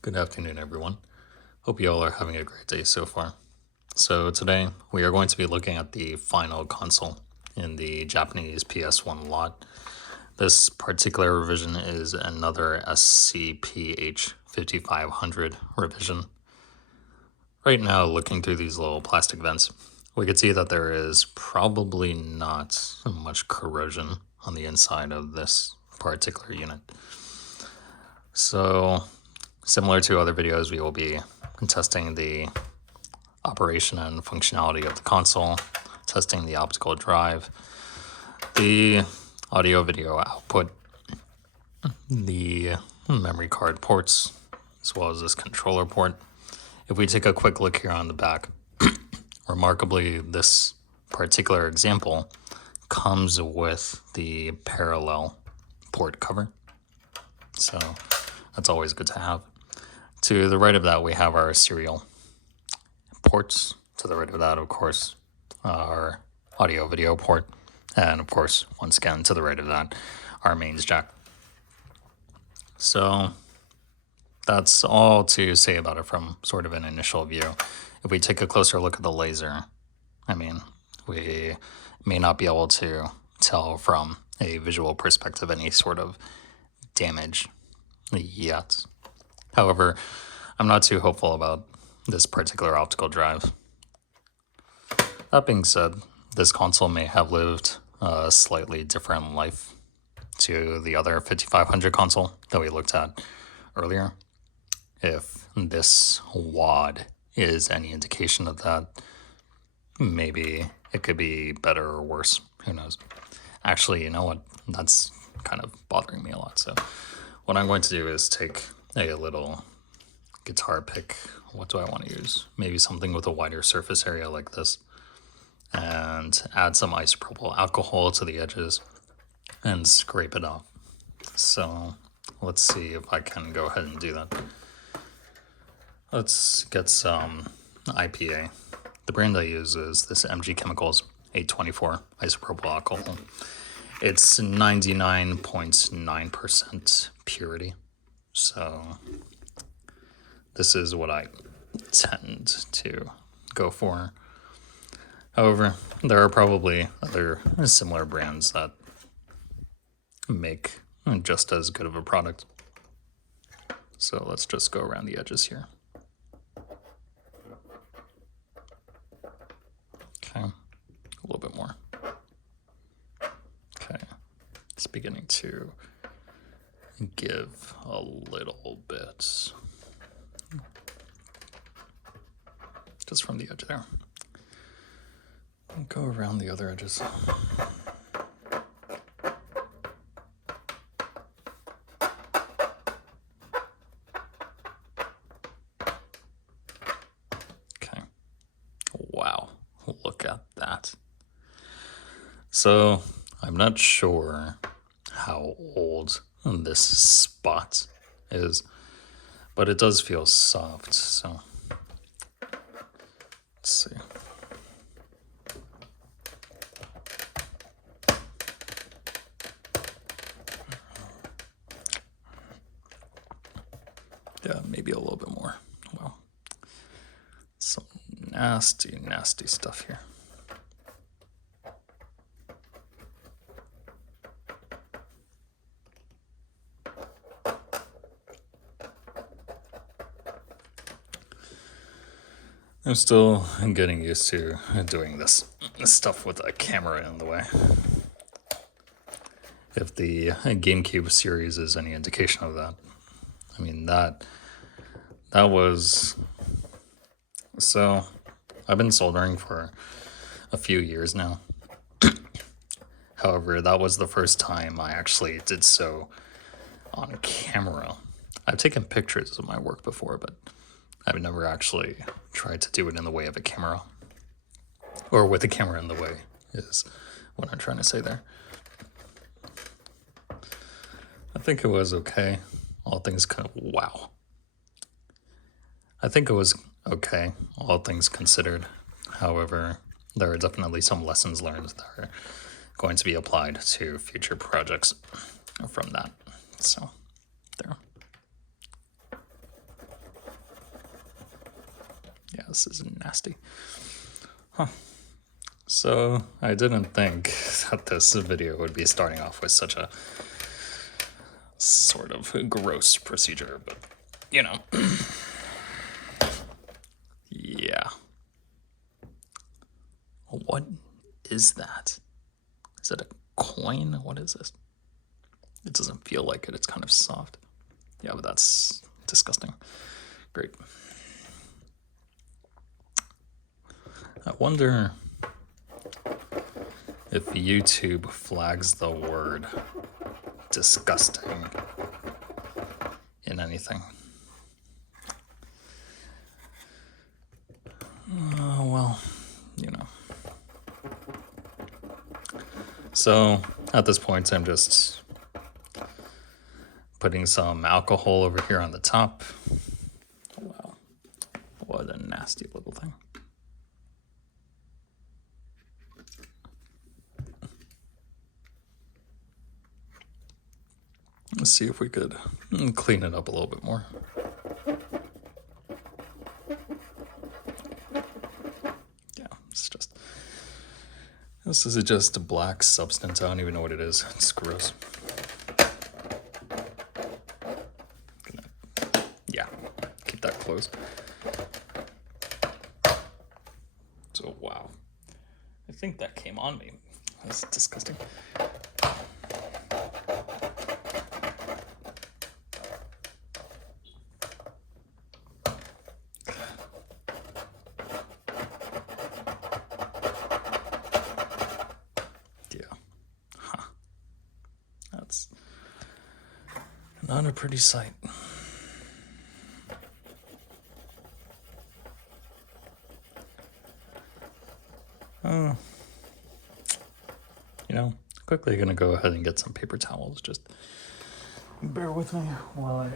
Good afternoon, everyone. Hope you all are having a great day so far. So, today we are going to be looking at the final console in the Japanese PS1 lot. This particular revision is another SCPH-5500 revision. Right now, looking through these little plastic vents, we can see that there is probably not much corrosion on the inside of this particular unit. So, similar to other videos, we will be testing the operation and functionality of the console, testing the optical drive, the audio video output, the memory card ports, as well as this controller port. If we take a quick look here on the back, remarkably, this particular example comes with the parallel port cover. So that's always good to have. To the right of that, we have our serial ports. To the right of that, of course, our audio video port. And of course, once again, to the right of that, our mains jack. So that's all to say about it from sort of an initial view. If we take a closer look at the laser, we may not be able to tell from a visual perspective any sort of damage yet. However, I'm not too hopeful about this particular optical drive. That being said, this console may have lived a slightly different life to the other 5500 console that we looked at earlier. If this WAD is any indication of that, maybe it could be better or worse. Who knows? Actually, you know what? That's kind of bothering me a lot. So what I'm going to do is take a little guitar pick. What do I want to use? Maybe something with a wider surface area like this. And add some isopropyl alcohol to the edges and scrape it off. So let's see if I can go ahead and do that. Let's get some IPA. The brand I use is this MG Chemicals 824 isopropyl alcohol. It's 99.9% purity. So this is what I tend to go for. However, there are probably other similar brands that make just as good of a product. So let's just go around the edges here. Okay, a little bit more. Okay, it's beginning to give a little bit. Just from the edge there. Go around the other edges. Okay. Wow, look at that. So I'm not sure how old this spot is, but it does feel soft. So let's see. Yeah, maybe a little bit more. Wow. Some nasty, nasty stuff here. I'm still getting used to doing this stuff with a camera in the way. If the GameCube series is any indication of that, I mean, that was... So, I've been soldering for a few years now. However, that was the first time I actually did so on camera. I've taken pictures of my work before, but I've never actually tried to do it in the way of a camera. Or with a camera in the way is what I'm trying to say there. I think it was okay. All things wow. I think it was okay, all things considered. However, there are definitely some lessons learned that are going to be applied to future projects from that. So, there. this is nasty. Huh. So I didn't think that this video would be starting off with such a sort of gross procedure, but you know. Yeah. What is that? Is it a coin? What is this? It doesn't feel like it. It's kind of soft. Yeah, but that's disgusting. Great. I wonder if YouTube flags the word disgusting in anything. Well, you know. So at this point, I'm just putting some alcohol over here on the top. Wow, what a nasty little thing. Let's see if we could clean it up a little bit more. Yeah, this is just a black substance. I don't even know what it is. It's gross. Yeah, keep that closed. So, wow. I think that came on me. That's disgusting. That's not a pretty sight. You know, quickly gonna go ahead and get some paper towels. Just bear with me while I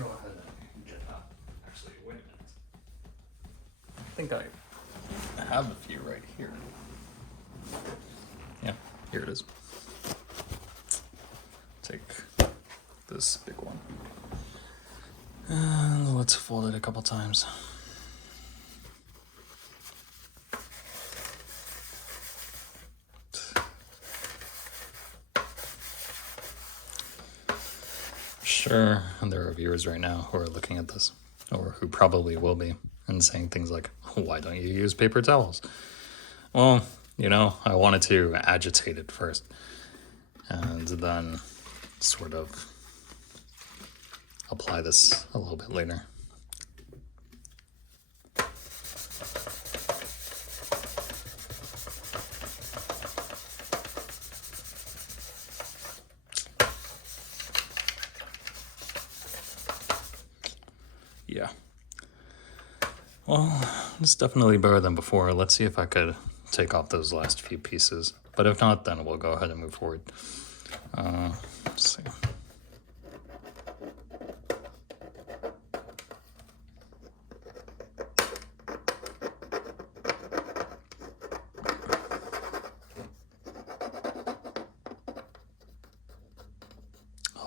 go ahead and get that. Actually, wait a minute. I think I have a few right here. Yeah, here it is. Take this big one. And let's fold it a couple times. Sure, and there are viewers right now who are looking at this, or who probably will be, and saying things like, why don't you use paper towels? Well, you know, I wanted to agitate it first, and then sort of apply this a little bit later. Yeah. Well, it's definitely better than before. Let's see if I could take off those last few pieces. But if not, then we'll go ahead and move forward. Let's see.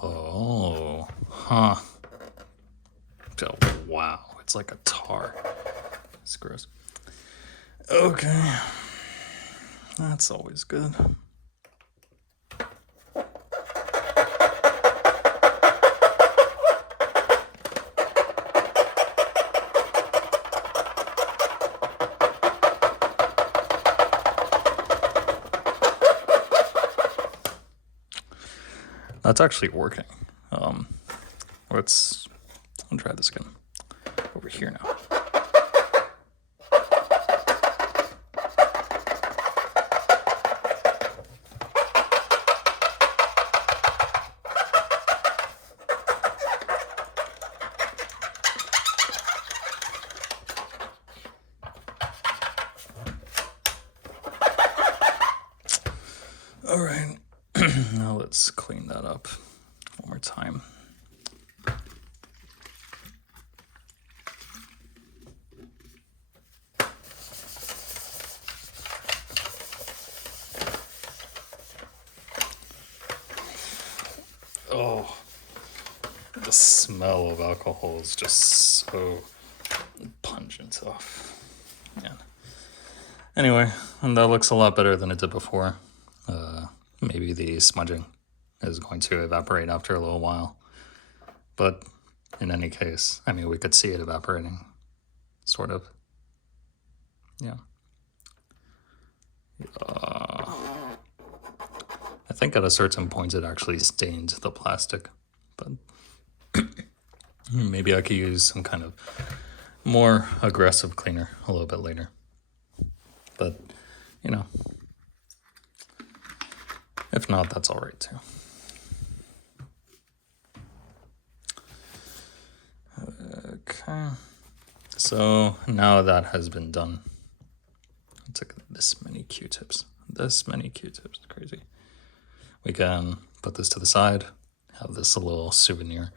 Oh, huh. Oh, wow, it's like a tar. It's gross. Okay, that's always good. That's actually working. I'll try this again. Over here now. All right, now let's clean that up one more time. Oh, the smell of alcohol is just so pungent. Oh. Yeah. Anyway, and that looks a lot better than it did before. Maybe the smudging is going to evaporate after a little while. But in any case, I mean, we could see it evaporating, sort of. Yeah. I think at a certain point it actually stained the plastic, but maybe I could use some kind of more aggressive cleaner a little bit later. But, you know, if not, that's all right too. Okay, so now that has been done, it took this many Q-tips, crazy. We can put this to the side, have this a little souvenir.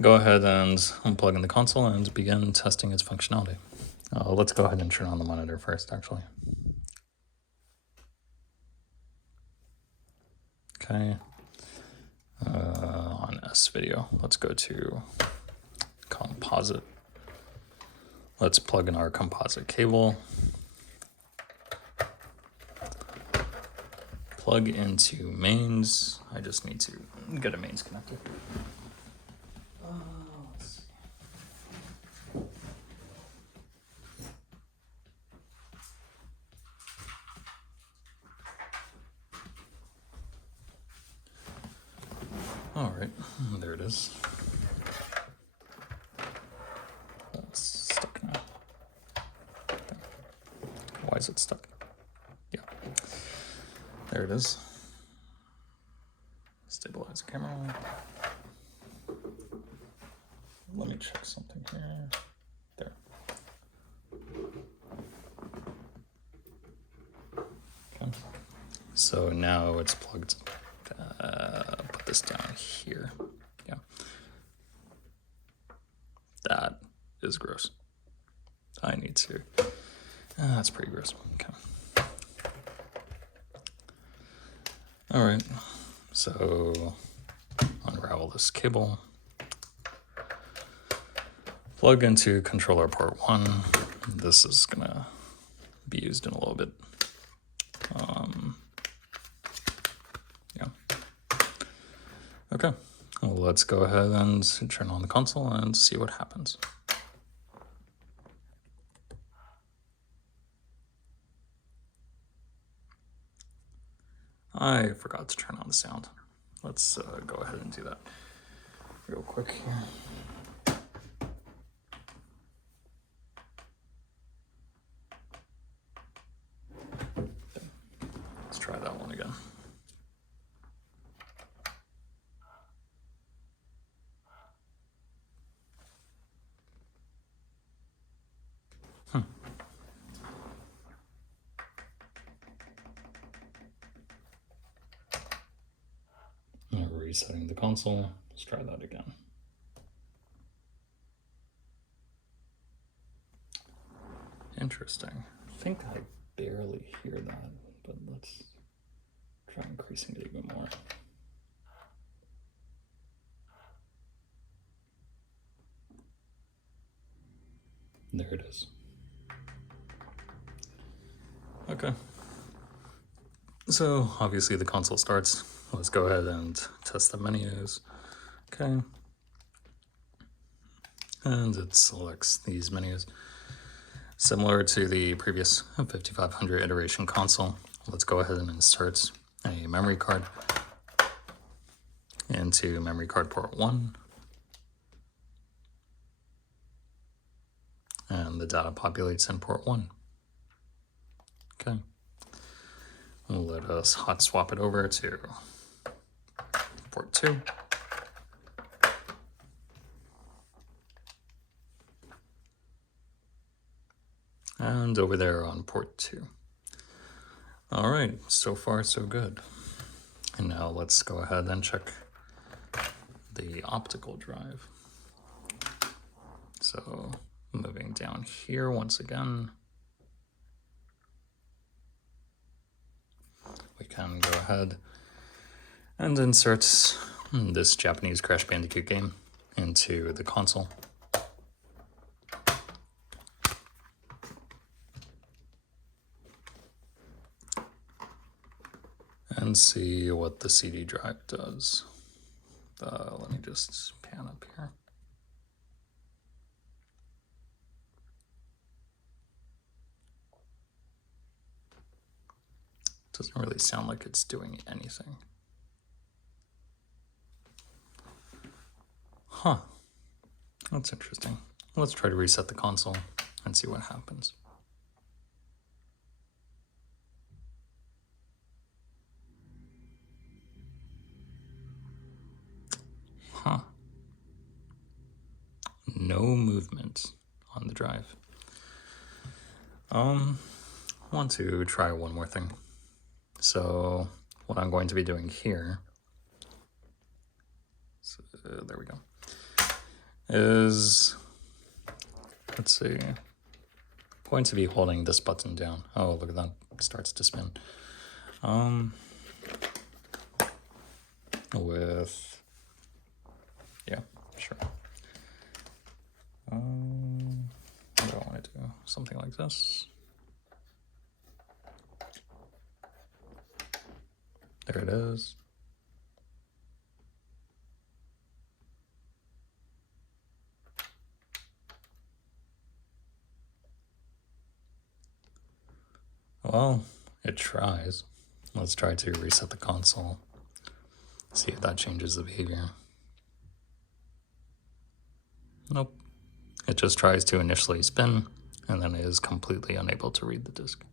Go ahead and unplug in the console and begin testing its functionality. Let's go ahead and turn on the monitor first, actually. Okay, on S video, let's go to composite. Let's plug in our composite cable. Plug into mains. I just need to get a mains connector. Let's see. All right, there it is. That's stuck now. There. Why is it stuck? Yeah. There it is. Stabilize the camera. Let me check something here. There. Okay. So now it's plugged. Put this down here. Yeah. That is gross. I need to. That's pretty gross. Okay. All right. So unravel this cable. Plug into controller port 1. This is gonna be used in a little bit. Yeah. Okay. Well, let's go ahead and turn on the console and see what happens. I forgot to turn on the sound. Let's go ahead and do that real quick here. Let's try that one again. Resetting the console. Let's try that again. Interesting. I think I barely hear that, but let's try increasing it even more. There it is. Okay. So obviously the console starts. Let's go ahead and test the menus. Okay. And it selects these menus. Similar to the previous 5500 iteration console, let's go ahead and insert a memory card into memory card port 1. And the data populates in port 1. Okay. Let us hot swap it over to port 2. And over there on port 2. All right, so far so good. And now let's go ahead and check the optical drive. So moving down here once again, we can go ahead and insert this Japanese Crash Bandicoot game into the console. and see what the CD drive does. Let me just pan up here. Doesn't really sound like it's doing anything. Huh. That's interesting. Let's try to reset the console and see what happens. Huh. No movement on the drive. I want to try one more thing. So what I'm going to be doing here, there we go, is, let's see, I'm going to be holding this button down. Oh, look at that, it starts to spin. Yeah, sure. What do I want to do? Something like this. There it is. Well, it tries. Let's try to reset the console. See if that changes the behavior. Nope. It just tries to initially spin and then is completely unable to read the disk.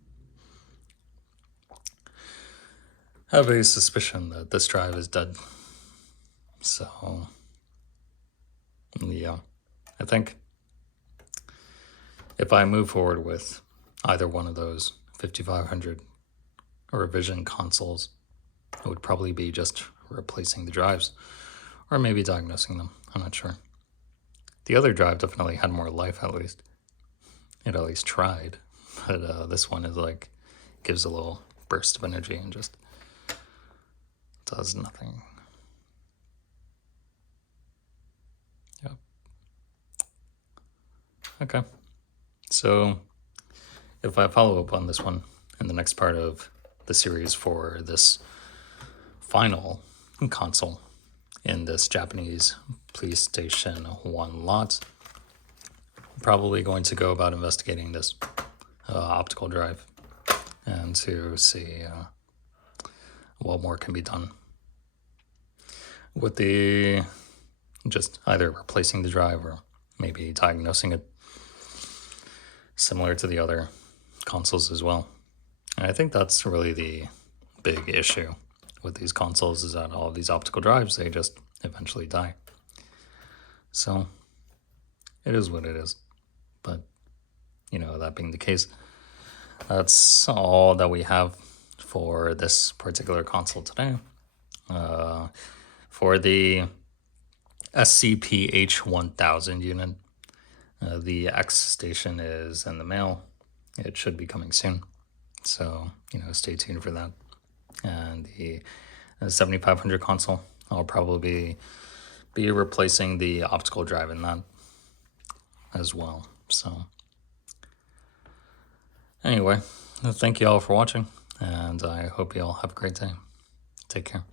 I have a suspicion that this drive is dead. So, yeah, I think if I move forward with either one of those 5500 revision consoles, it would probably be just replacing the drives or maybe diagnosing them. I'm not sure. The other drive definitely had more life, at least. It at least tried. But this one is like, gives a little burst of energy and just does nothing. Yep. Okay. So if I follow up on this one in the next part of the series for this final console in this Japanese PlayStation 1 lot, I'm probably going to go about investigating this optical drive and to see what more can be done with the just either replacing the drive or maybe diagnosing it similar to the other consoles as well. And I think that's really the big issue with these consoles, is that all of these optical drives, they just eventually die. So it is what it is. But, you know, that being the case, that's all that we have for this particular console today. For the SCPH-1000 unit, the X station is in the mail. It should be coming soon. So, you know, stay tuned for that. And the 7500 console, I'll probably be replacing the optical drive in that as well. So anyway, thank you all for watching, and I hope you all have a great day. Take care.